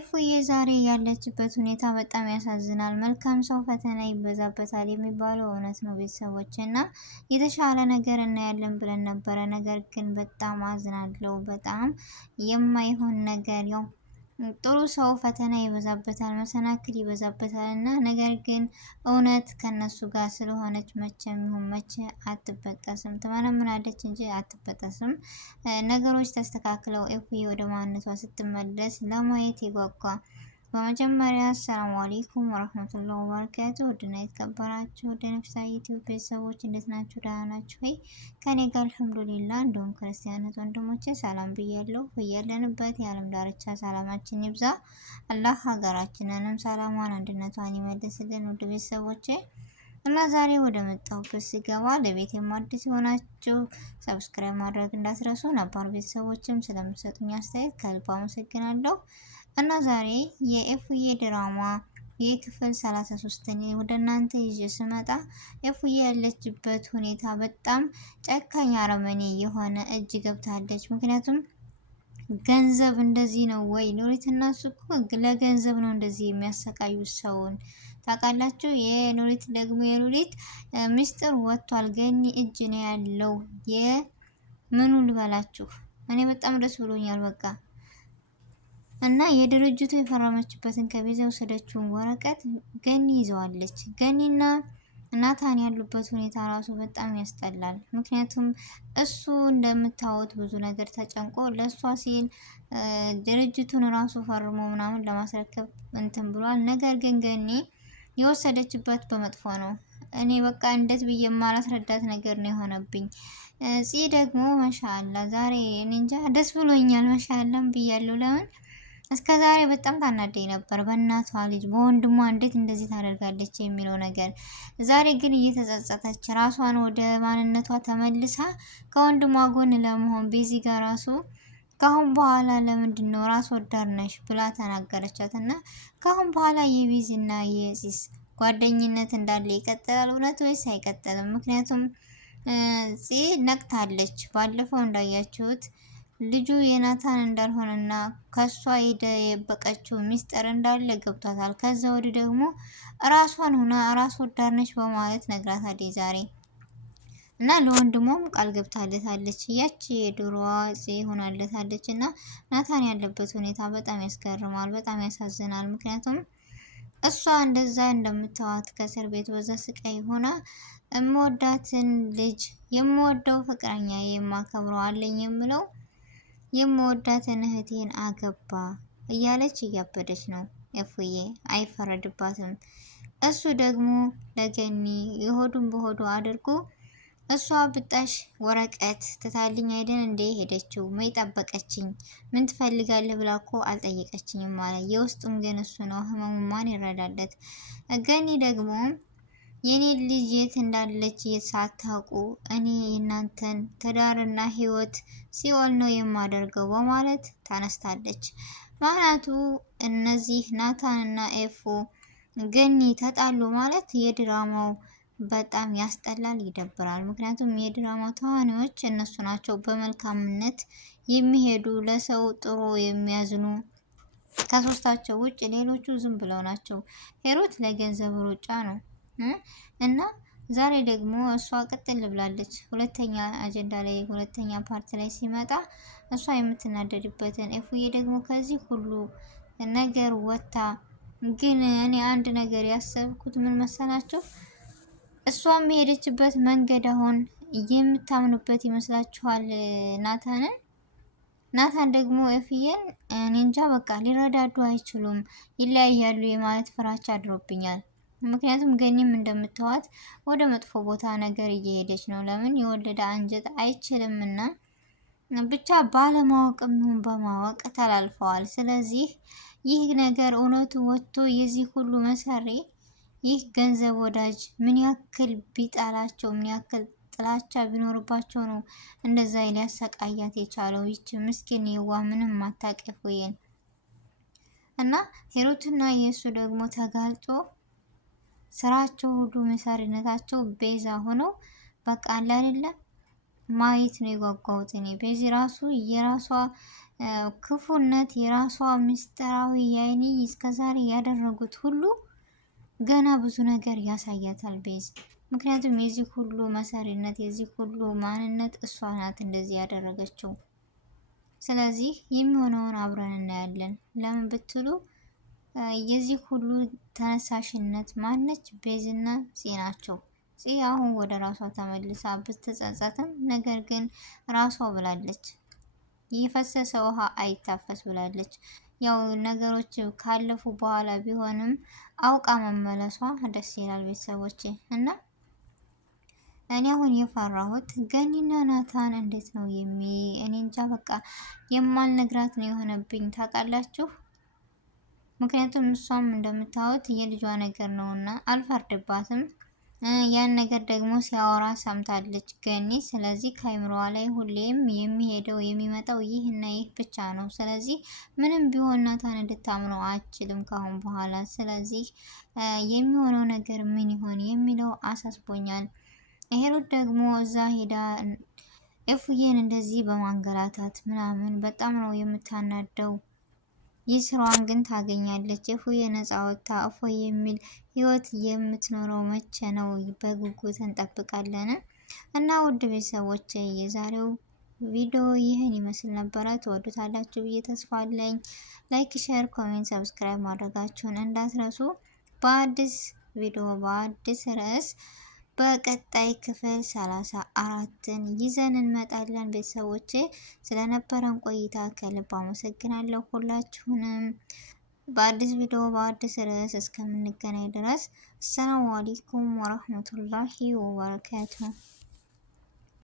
ኤፉዬ ዛሬ ያለችበት ሁኔታ በጣም ያሳዝናል። መልካም ሰው ፈተና ይበዛበታል የሚባለው እውነት ነው ቤተሰቦች እና የተሻለ ነገር እናያለን ብለን ነበረ። ነገር ግን በጣም አዝናለሁ። በጣም የማይሆን ነገር ያው ጥሩ ሰው ፈተና ይበዛበታል፣ መሰናክል ይበዛበታል እና ነገር ግን እውነት ከነሱ ጋር ስለሆነች መቼም ይሁን መቼ አትበጠስም። ትመነምናለች እንጂ አትበጠስም። ነገሮች ተስተካክለው ኤፉዬ ወደ ማንነቷ ስትመለስ ለማየት የጓጓ። በመጀመሪያ አሰላሙ አለይኩም ወራህመቱላሂ ወበረካቱ። ውድና የተከበራችሁ ወደ ነፍሳ ዩቲዩብ ቤተሰቦች እንዴት ናችሁ? ደህና ናችሁ ወይ? ከኔ ጋር አልሐምዱሊላህ። እንደውም ክርስቲያኖች ወንድሞቼ ሰላም ብያለሁ። በያለንበት የዓለም ዳርቻ ሰላማችን ይብዛ። አላህ ሀገራችንንም ሰላሟን አንድነቷን ይመልስልን። ውድ ቤተሰቦቼ እና ዛሬ ወደ መጣሁበት ስገባ ለቤት የማድስ የሆናችሁ ሰብስክራይብ ማድረግ እንዳትረሱ፣ ነባር ቤተሰቦችም ስለምሰጡኝ አስተያየት ከልብ አመሰግናለሁ። እና ዛሬ የኤፉዬ ድራማ የክፍል 33ን ወደ እናንተ ይዤ ስመጣ ኤፉዬ ያለችበት ሁኔታ በጣም ጨካኝ አረመኔ የሆነ እጅ ገብታለች። ምክንያቱም ገንዘብ እንደዚህ ነው ወይ? ኑሪትና እሱ እኮ ለገንዘብ ነው እንደዚህ የሚያሰቃዩት ሰውን ታውቃላችሁ። የኑሪት ደግሞ የኑሪት ሚስጥር ወጥቷል። ገኒ እጅ ነው ያለው። የምኑ ልበላችሁ፣ እኔ በጣም ደስ ብሎኛል። በቃ እና የድርጅቱ የፈረመችበትን ከቤዛ የወሰደችውን ወረቀት ገኒ ይዘዋለች። ገኒና ናታን ያሉበት ሁኔታ ራሱ በጣም ያስጠላል። ምክንያቱም እሱ እንደምታዩት ብዙ ነገር ተጨንቆ ለእሷ ሲል ድርጅቱን ራሱ ፈርሞ ምናምን ለማስረከብ እንትን ብሏል። ነገር ግን ገኒ የወሰደችበት በመጥፎ ነው። እኔ በቃ እንዴት ብዬ የማላስረዳት ነገር ነው የሆነብኝ። ፂ ደግሞ ማሻአላ ዛሬ እኔ እንጃ ደስ ብሎኛል። ማሻአላም ብያለሁ። ለምን እስከ ዛሬ በጣም ታናደኝ ነበር በእናቷ ልጅ በወንድሟ እንዴት እንደዚህ ታደርጋለች የሚለው ነገር። ዛሬ ግን እየተጸጸተች ራሷን ወደ ማንነቷ ተመልሳ ከወንድሟ ጎን ለመሆን ቤዚ ጋር ራሱ ካሁን በኋላ ለምንድን ነው ራስ ወዳድ ነሽ ብላ ተናገረቻት። እና ካሁን በኋላ የቤዚና የፂስ ጓደኝነት እንዳለ ይቀጥላል እውነት ወይስ አይቀጥልም? ምክንያቱም ፂ ነቅታለች። ባለፈው እንዳያችሁት ልጁ የናታን እንዳልሆነና ከሷ የደበቀችው ሚስጥር እንዳለ ገብቷታል። ከዛ ወዲህ ደግሞ ራሷን ሆና ራስ ወዳድ ነች በማለት ነግራታለች ዛሬ እና ለወንድሟም ቃል ገብታለታለች። ያቺ የድሮዋ ፂ ሆናለታለች። እና ናታን ያለበት ሁኔታ በጣም ያስገርማል፣ በጣም ያሳዝናል። ምክንያቱም እሷ እንደዛ እንደምታዋት ከእስር ቤት በዛ ስቃይ ሆና የምወዳትን ልጅ የምወደው ፍቅረኛ የማከብረው አለኝ የምለው የምወዳትን እህቴን አገባ እያለች እያበደች ነው። ኤፉዬ አይፈረድባትም። እሱ ደግሞ ለገኒ የሆዱን በሆዱ አድርጎ እሷ ብጣሽ ወረቀት ትታልኝ አይደን እንደ ሄደችው ምን ጠበቀችኝ? ምን ትፈልጋለህ ብላ እኮ አልጠየቀችኝም ማለት የውስጡም ግን እሱ ነው። ህመሙ ማን ይረዳለት? ገኒ ደግሞ የኔ ልጅ የት እንዳለች ሳታውቁ እኔ የእናንተን ትዳርና ህይወት ሲኦል ነው የማደርገው በማለት ታነስታለች። ማለቱ እነዚህ ናታንና ኤፉ ገኒ ተጣሉ ማለት የድራማው በጣም ያስጠላል፣ ይደብራል። ምክንያቱም የድራማው ተዋናዮች እነሱ ናቸው። በመልካምነት የሚሄዱ ለሰው ጥሩ የሚያዝኑ ከሶስታቸው ውጭ ሌሎቹ ዝም ብለው ናቸው። ሄሮት ለገንዘብ ሩጫ ነው እና ዛሬ ደግሞ እሷ ቅጥል ብላለች። ሁለተኛ አጀንዳ ላይ ሁለተኛ ፓርት ላይ ሲመጣ እሷ የምትናደድበትን ኤፉዬ ደግሞ ከዚህ ሁሉ ነገር ወጣ። ግን እኔ አንድ ነገር ያሰብኩት ምን መሰላችሁ? እሷም የሄደችበት መንገድ አሁን የምታምኑበት ይመስላችኋል ናታንን? ናታን ደግሞ ኤፉዬን እኔ እንጃ በቃ ሊረዳዱ አይችሉም፣ ይለያያሉ የማለት ፍራቻ አድሮብኛል። ምክንያቱም ገኒም እንደምታዋት ወደ መጥፎ ቦታ ነገር እየሄደች ነው። ለምን የወለደ አንጀት አይችልምና ብቻ ባለማወቅም ይሁን በማወቅ ተላልፈዋል። ስለዚህ ይህ ነገር እውነቱ ወጥቶ የዚህ ሁሉ መሰሪ ይህ ገንዘብ ወዳጅ ምን ያክል ቢጣላቸው ምን ያክል ጥላቻ ቢኖርባቸው ነው እንደዛ ሊያሰቃያት የቻለው? ይች ምስኪን የዋ ምንም ማታቀፍ ወይን እና ሄሮትና የእሱ ደግሞ ተጋልጦ ስራቸው ሁሉ መሰሪነታቸው ቤዛ ሆነው በቃ አለ አይደለም ማየት ነው የጓጓሁት እኔ። በዚህ ራሱ የራሷ ክፉነት የራሷ ምስጢራዊ ያይኒ እስከዛሬ ያደረጉት ሁሉ ገና ብዙ ነገር ያሳያታል ቤዝ። ምክንያቱም የዚህ ሁሉ መሰሪነት የዚህ ሁሉ ማንነት እሷ ናት እንደዚህ ያደረገችው። ስለዚህ የሚሆነውን አብረን እናያለን። ለምን ብትሉ የዚህ ሁሉ ተነሳሽነት ማነች? ቤዝና ፂ ናቸው። ፂ አሁን ወደ ራሷ ተመልሳ ብትጸጸትም ነገር ግን ራሷ ብላለች፣ የፈሰሰ ውሃ አይታፈስ ብላለች። ያው ነገሮች ካለፉ በኋላ ቢሆንም አውቃ መመለሷ ደስ ይላል ቤተሰቦቼ። እና እኔ አሁን የፈራሁት ገኒና ናታን እንዴት ነው እኔ እንጃ በቃ የማልነግራት ነው የሆነብኝ ታውቃላችሁ። ምክንያቱም እሷም እንደምታዩት የልጇ ነገር ነውና አልፈርድባትም። ያን ነገር ደግሞ ሲያወራ ሰምታለች ገኒ። ስለዚህ ከአይምሮዋ ላይ ሁሌም የሚሄደው የሚመጣው ይህና ይህ ብቻ ነው። ስለዚህ ምንም ቢሆን ናታን እንድታምነው አችልም ካሁን በኋላ። ስለዚህ የሚሆነው ነገር ምን ይሆን የሚለው አሳስቦኛል። ሄሮት ደግሞ እዛ ሄዳ እፉዬን እንደዚህ በማንገላታት ምናምን በጣም ነው የምታናደው። የስራዋን ግን ታገኛለች። እፉዬ ነፃ ወጥታ እፎይ የሚል ህይወት የምትኖረው መቼ ነው? በጉጉት እንጠብቃለን። እና ውድ ቤተሰቦች የዛሬው ቪዲዮ ይህን ይመስል ነበረ። ትወዱታላችሁ ብዬ ተስፋ አለኝ። ላይክ፣ ሼር፣ ኮሜንት፣ ሰብስክራይብ ማድረጋችሁን እንዳትረሱ። በአዲስ ቪዲዮ በአዲስ ርዕስ በቀጣይ ክፍል 34ን ይዘን እንመጣለን። ቤተሰቦቼ ስለነበረን ቆይታ ከልብ አመሰግናለሁ ሁላችሁንም። በአዲስ ቪዲዮ በአዲስ ርዕስ እስከምንገናኝ ድረስ አሰላሙ አለይኩም ወራህመቱላሂ ወበረካቱሁ።